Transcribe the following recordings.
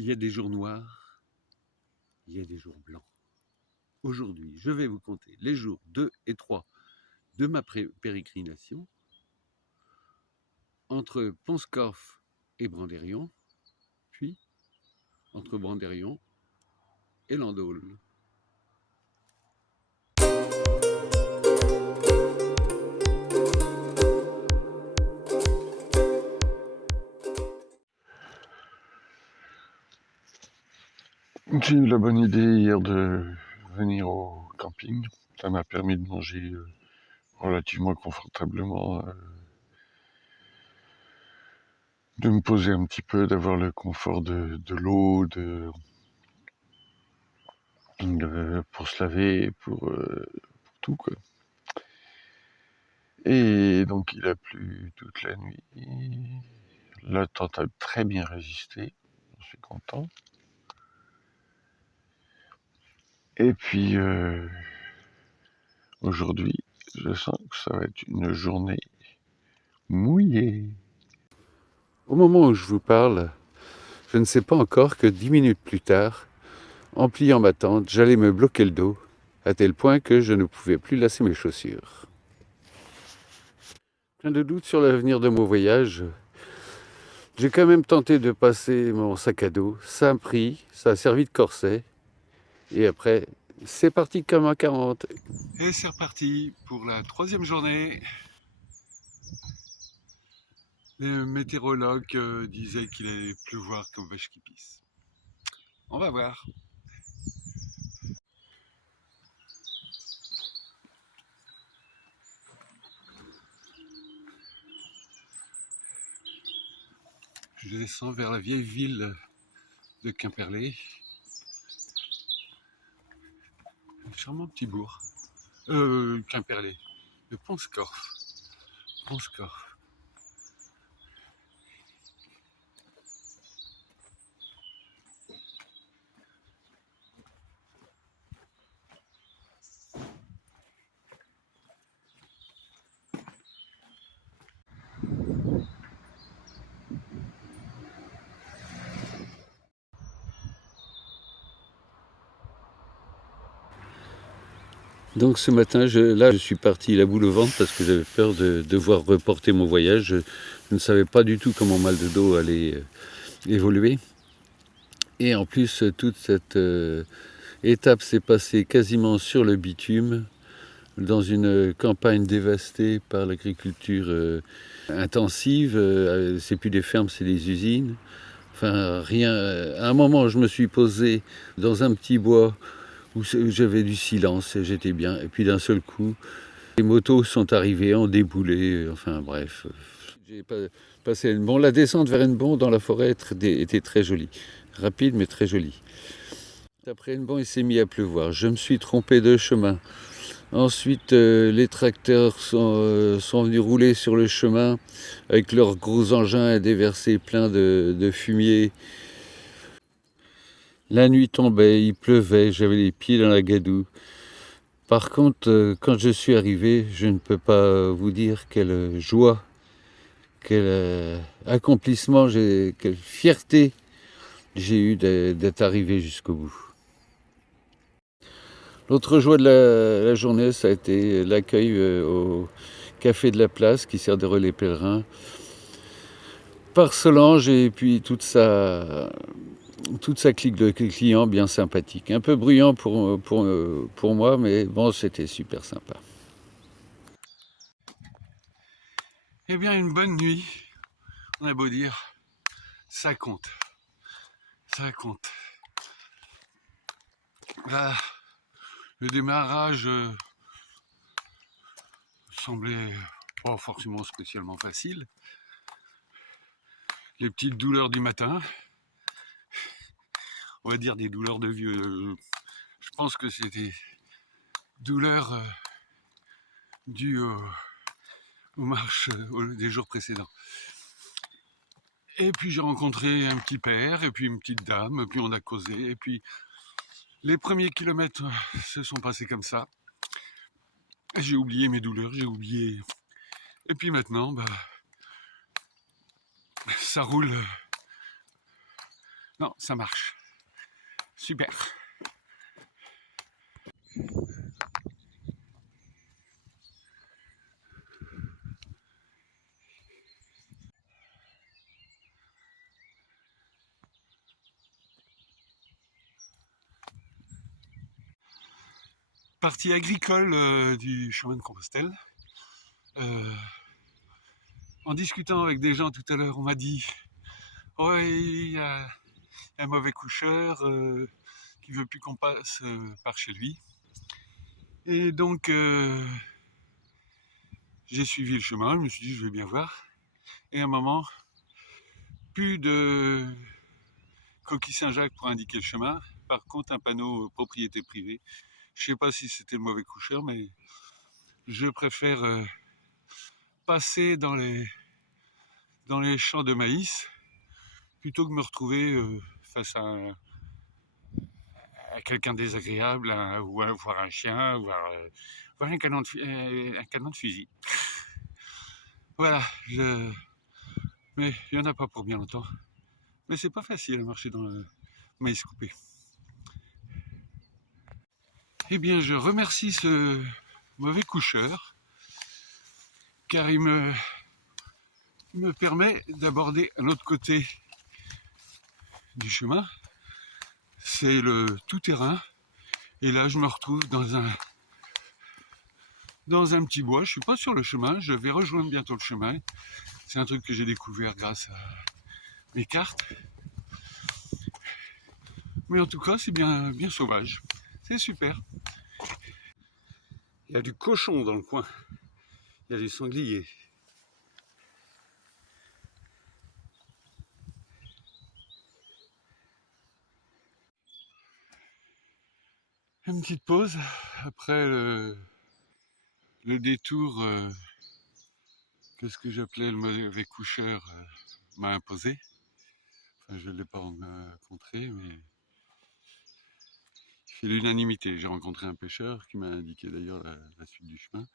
Il y a des jours noirs, il y a des jours blancs. Aujourd'hui, je vais vous compter les jours 2 et 3 de ma pérégrination entre Pont-Scorff et Brandérion, puis entre Brandérion et Landaulle. J'ai eu la bonne idée hier de venir au camping. Ça m'a permis de manger relativement confortablement, de me poser un petit peu, d'avoir le confort de l'eau, pour se laver, pour tout, quoi. Et donc il a plu toute la nuit. La tente a très bien résisté, je suis content. Et puis aujourd'hui, je sens que ça va être une journée mouillée. Au moment où je vous parle, je ne sais pas encore que 10 minutes plus tard, en pliant ma tente, j'allais me bloquer le dos, à tel point que je ne pouvais plus lasser mes chaussures. Plein de doutes sur l'avenir de mon voyage, j'ai quand même tenté de passer mon sac à dos. Ça a pris, ça a servi de corset. Et après, c'est parti comme un 40. Et c'est reparti pour la 3e journée. Le météorologue disait qu'il allait pleuvoir comme vache qui pisse. On va voir. Je descends vers la vieille ville de Quimperlé. Un charmant petit bourg. Quimperlé. De Pont-Scorff. Pont-Scorff. Donc ce matin, je suis parti la boule au ventre parce que j'avais peur de devoir reporter mon voyage. Je ne savais pas du tout comment mon mal de dos allait évoluer. Et en plus, toute cette étape s'est passée quasiment sur le bitume, dans une campagne dévastée par l'agriculture intensive. C'est plus des fermes, c'est des usines. Enfin, rien. À un moment, je me suis posé dans un petit bois où j'avais du silence et j'étais bien. Et puis d'un seul coup, les motos sont arrivées, ont déboulé. Enfin bref. J'ai passé bon, la descente vers Hennebont dans la forêt était très jolie. Rapide mais très jolie. Après Hennebont, il s'est mis à pleuvoir. Je me suis trompé de chemin. Ensuite, les tracteurs sont venus rouler sur le chemin avec leurs gros engins et déverser plein de fumier. La nuit tombait, il pleuvait, j'avais les pieds dans la gadoue. Par contre, quand je suis arrivé, je ne peux pas vous dire quelle joie, quel accomplissement, quelle fierté j'ai eu d'être arrivé jusqu'au bout. L'autre joie de la journée, ça a été l'accueil au Café de la Place qui sert de relais pèlerins par Solange et puis toute sa clique de clients bien sympathiques. Un peu bruyant pour moi, mais bon, c'était super sympa. Eh bien, une bonne nuit, on a beau dire, ça compte. Ça compte. Là, le démarrage semblait pas forcément spécialement facile. Les petites douleurs du matin, on va dire des douleurs de vieux. Je pense que c'était douleurs dues aux marches des jours précédents. Et puis j'ai rencontré un petit père, et puis une petite dame, et puis on a causé, et puis les premiers kilomètres se sont passés comme ça. J'ai oublié mes douleurs, j'ai oublié. Et puis maintenant, ça roule Non, ça marche. Super. Partie agricole du chemin de Compostelle. En discutant avec des gens tout à l'heure, on m'a dit ouais, il y a un mauvais coucheur qui veut plus qu'on passe par chez lui. Et donc j'ai suivi le chemin, je me suis dit je vais bien voir. Et à un moment, plus de coquille Saint-Jacques pour indiquer le chemin. Par contre, un panneau propriété privée. Je sais pas si c'était le mauvais coucheur, mais je préfère passer dans les champs de maïs plutôt que me retrouver face à quelqu'un désagréable, ou voir un chien, voir un canon de fusil. Voilà, mais il n'y en a pas pour bien longtemps. Mais c'est pas facile à marcher dans le maïs coupé. Eh bien, je remercie ce mauvais coucheur, car il me permet d'aborder un autre côté du chemin. C'est le tout-terrain. Et là, je me retrouve dans un petit bois. Je suis pas sur le chemin. Je vais rejoindre bientôt le chemin. C'est un truc que j'ai découvert grâce à mes cartes. Mais en tout cas, c'est bien, bien sauvage. C'est super. Il y a du cochon dans le coin. Il y a des sangliers. Une petite pause après le détour que ce que j'appelais le mauvais coucheur m'a imposé. Enfin, je ne l'ai pas rencontré, mais il fait l'unanimité. J'ai rencontré un pêcheur qui m'a indiqué d'ailleurs la suite du chemin,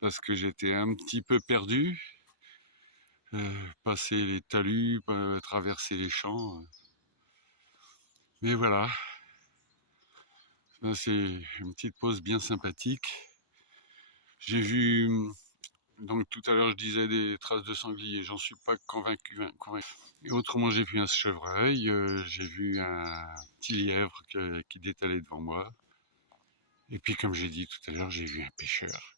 parce que j'étais un petit peu perdu, passer les talus, traverser les champs. Mais voilà, c'est une petite pause bien sympathique. J'ai vu, donc tout à l'heure je disais des traces de sanglier, j'en suis pas convaincu. Et autrement j'ai vu un chevreuil, j'ai vu un petit lièvre qui détalait devant moi. Et puis comme j'ai dit tout à l'heure, j'ai vu un pêcheur.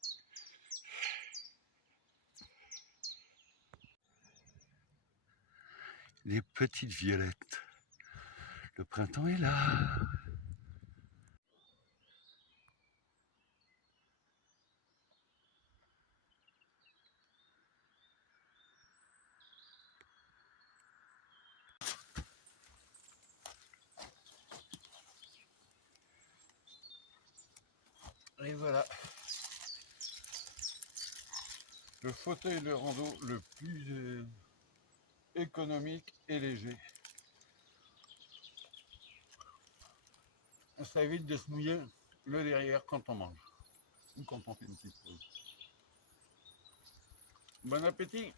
Les petites violettes. Le printemps est là. Et voilà. Le fauteuil de rando le plus économique et léger. Ça évite de se mouiller le derrière quand on mange ou quand on fait une petite pause. Bon appétit!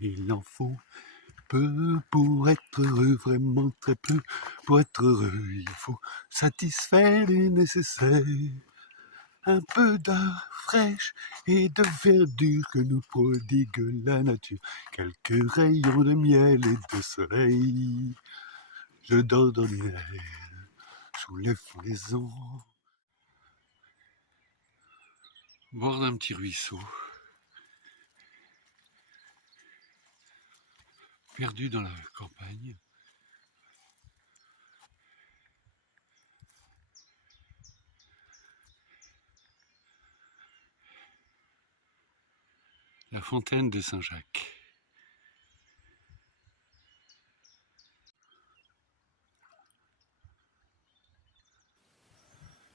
Il en faut peu pour être heureux, vraiment très peu pour être heureux. Il faut satisfaire les nécessaires. Un peu d'air fraîche et de verdure que nous prodigue la nature. Quelques rayons de miel et de soleil. Je dors d'ordinaire sous les floraisons. Bord d'un petit ruisseau. Perdu dans la campagne. La fontaine de Saint-Jacques.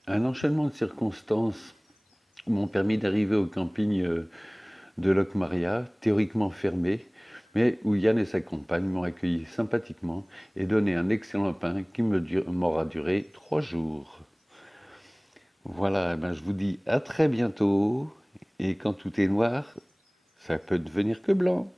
Un enchaînement de circonstances m'ont permis d'arriver au camping de Locmaria, théoriquement fermé, mais où Yann et sa compagne m'ont accueilli sympathiquement et donné un excellent pain qui m'aura duré 3 jours. Voilà, je vous dis à très bientôt Et quand tout est noir, ça peut devenir que blanc.